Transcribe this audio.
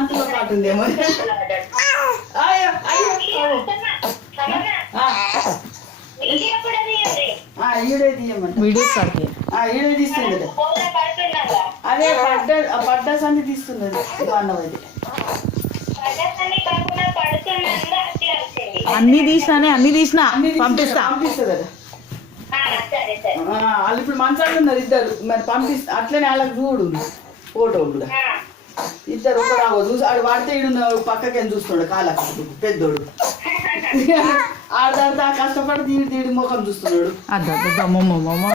వాంతిలో పాటు ఉందేమో. అయ్యో అయ్యో ఈడే తీయమంట. వీడియోస్ పడితే ఈడే తీస్తుంది. అదే పడ్డ సంది తీస్తున్నది అన్నది. అన్ని తీసినా పంపిస్తా. పంపిస్తుంది కదా వాళ్ళు ఇప్పుడు మంచాలు ఉన్నారు ఇద్దరు. మరి పంపిస్తా అట్లనే వాళ్ళకి చూడు ఫోటో కూడా ఇద్దరు ఒకడు చూసి ఆడు వాడితే ఈడు పక్కకేం చూస్తున్నాడు కాళ్ళకు పెద్దోడు. ఆడ కష్టపడి తీడి ముఖం చూస్తున్నాడు. అద్దా